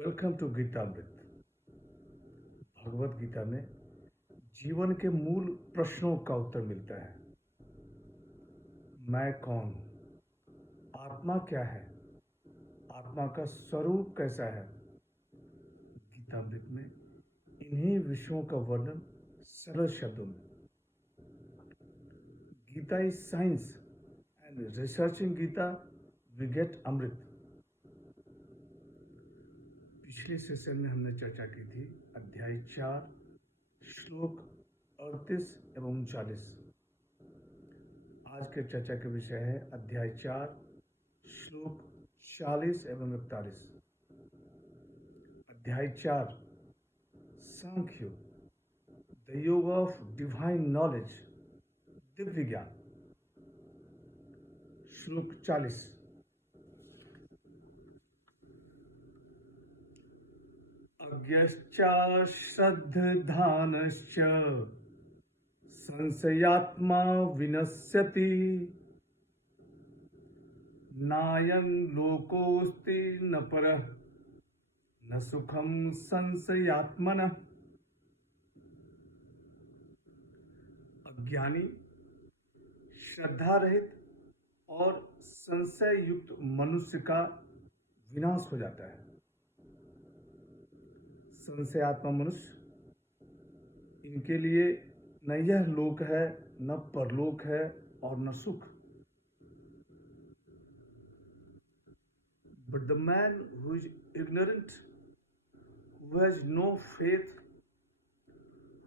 Welcome to Geetamrit. Bhagavad Gita में जीवन के मूल प्रश्नों का उत्तर मिलता है। मैं कौन हूँ? आत्मा क्या है? आत्मा का स्वरूप कैसा है? गीतामृत में इन्हीं विषयों का वर्णन सरल शब्दों में। Gita is science and researching Gita we get amrit. पिछले सेशन में हमने चर्चा की थी अध्याय 4 श्लोक 38 एवं 39। आज के चर्चा के विषय है अध्याय 4 श्लोक 40 एवं 41। अध्याय 4 सांख्य द योग ऑफ डिवाइन नॉलेज, दिव्य ज्ञान। श्लोक 40 अज्ञश्चा श्रद्धानश्च संशयात्मा विनश्यति नायं लोकोऽस्ति न परः न सुखम संशयात्मनः। अज्ञानी, श्रद्धा रहित और संशय युक्त मनुष्य का विनाश हो जाता है। संशयात्मा मनुष्य, इनके लिए न यह लोक है, न परलोक है और न सुख। But the man who is ignorant, who has no faith,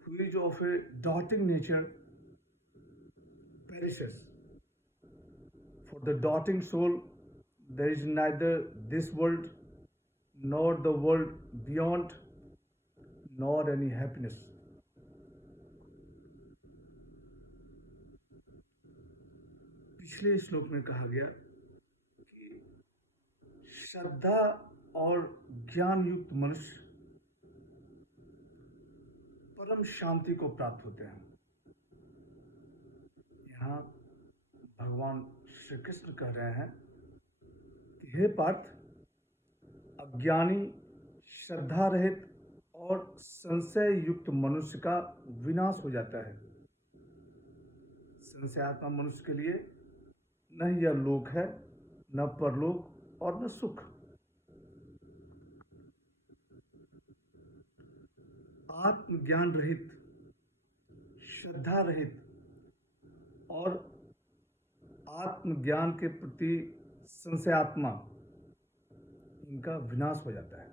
who is of a doubting nature, perishes. For the doubting soul, there is neither this world nor the world beyond, nor any happiness. पिछले श्लोक में कहा गया कि श्रद्धा और ज्ञान युक्त मनुष्य परम शांति को प्राप्त होते हैं। यहाँ भगवान श्री कृष्ण कह रहे हैं कि हे पार्थ, अज्ञानी, श्रद्धा रहित और संशय युक्त मनुष्य का विनाश हो जाता है। संशयात्मा मनुष्य के लिए न यह लोक है, न परलोक और न सुख। आत्मज्ञान रहित, श्रद्धा रहित और आत्मज्ञान के प्रति संशयात्मा, इनका विनाश हो जाता है।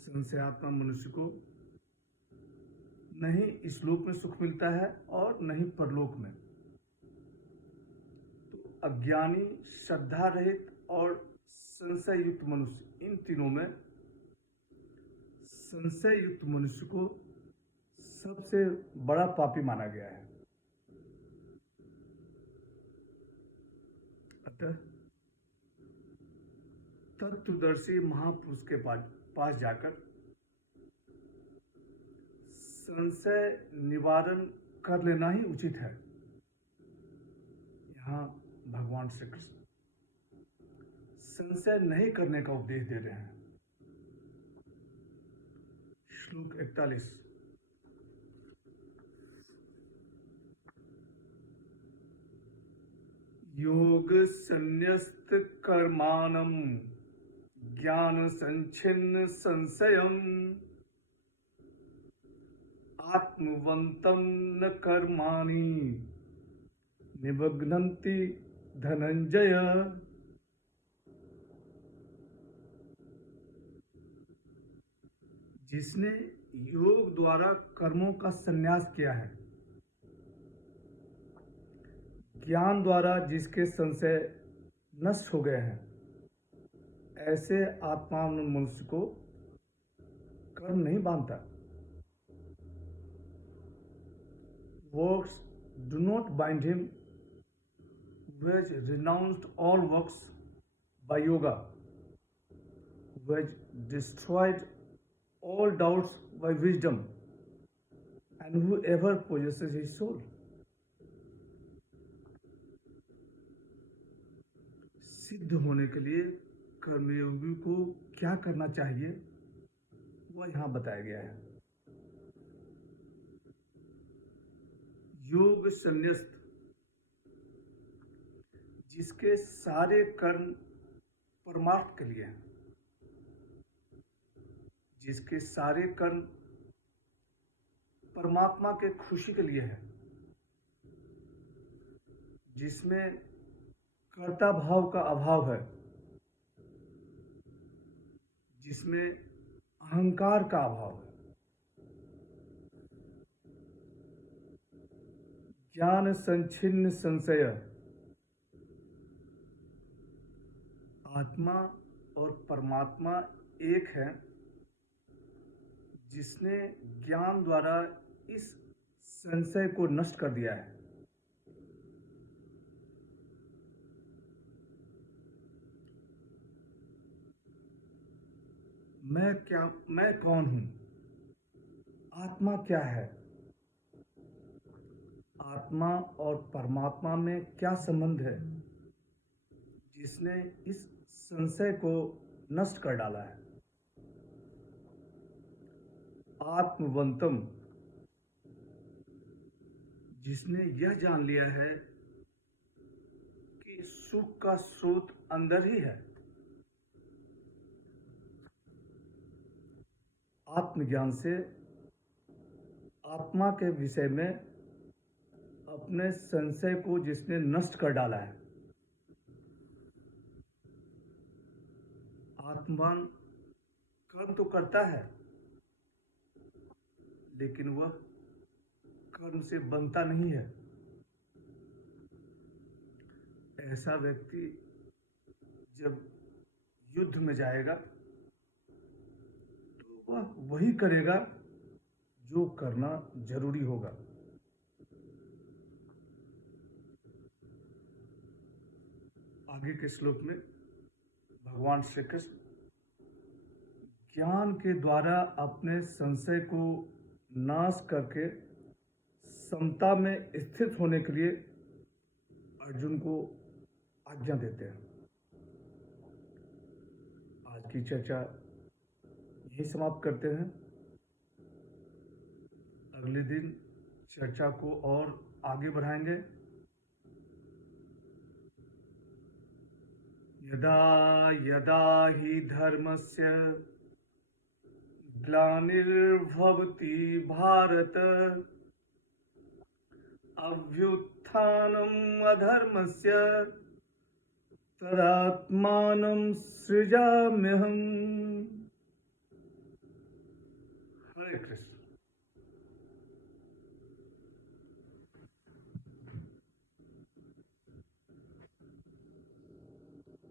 संशयात्मा मनुष्य को नहीं इस लोक में सुख मिलता है और नहीं परलोक में। तो अज्ञानी, श्रद्धा रहित और संशय युक्त मनुष्य, इन तीनों में संशय युक्त मनुष्य को सबसे बड़ा पापी माना गया है। अतः तत्वदर्शी महापुरुष के पास जाकर संशय निवारण कर लेना ही उचित है। यहाँ भगवान श्री कृष्ण संशय नहीं करने का उपदेश दे रहे हैं। श्लोक 41 योग संन्यस्त कर्माणं ज्ञान संच्छिन्न संशयम् आत्मवन्तं न कर्माणि निबध्नन्ति धनंजय। जिसने योग द्वारा कर्मों का संन्यास किया है, ज्ञान द्वारा जिसके संशय नष्ट हो गए हैं, ऐसे आत्मा मनुष्य को कर्म नहीं बांधता। Works do not bind him, who has renounced all works by yoga, who has destroyed all doubts by wisdom, and whoever possesses his soul. सिद्ध होने के लिए कर्मयोगी को क्या करना चाहिए वह यहाँ बताया गया है। योग संन्यस्त, जिसके सारे कर्म परमार्थ के लिए हैं, जिसके सारे कर्म परमात्मा के खुशी के लिए है, जिसमें कर्ता भाव का अभाव है, जिसमें अहंकार का अभाव है, ज्ञान संच्छिन्न संशय, आत्मा और परमात्मा एक है, जिसने ज्ञान द्वारा इस संशय को नष्ट कर दिया है। मैं कौन हूं? आत्मा क्या है? आत्मा और परमात्मा में क्या संबंध है, जिसने इस संशय को नष्ट कर डाला है। आत्मवंतम, जिसने यह जान लिया है कि सुख का स्रोत अंदर ही है। आत्मज्ञान से आत्मा के विषय में अपने संशय को जिसने नष्ट कर डाला है। आत्मवान कर्म तो करता है, लेकिन वह कर्म से बनता नहीं है। ऐसा व्यक्ति जब युद्ध में जाएगा तो वह वही करेगा जो करना जरूरी होगा। आगे के श्लोक में भगवान श्री कृष्ण ज्ञान के द्वारा अपने संशय को नाश करके समता में स्थित होने के लिए अर्जुन को आज्ञा देते हैं। आज की चर्चा यही समाप्त करते हैं। अगले दिन चर्चा को और आगे बढ़ाएंगे। यदा यदा हि धर्मस्य ग्लानिर्भवति भारत अभ्युत्थानम् अधर्मस्य तदात्मानं सृजाम्यहम्। हरे कृष्ण।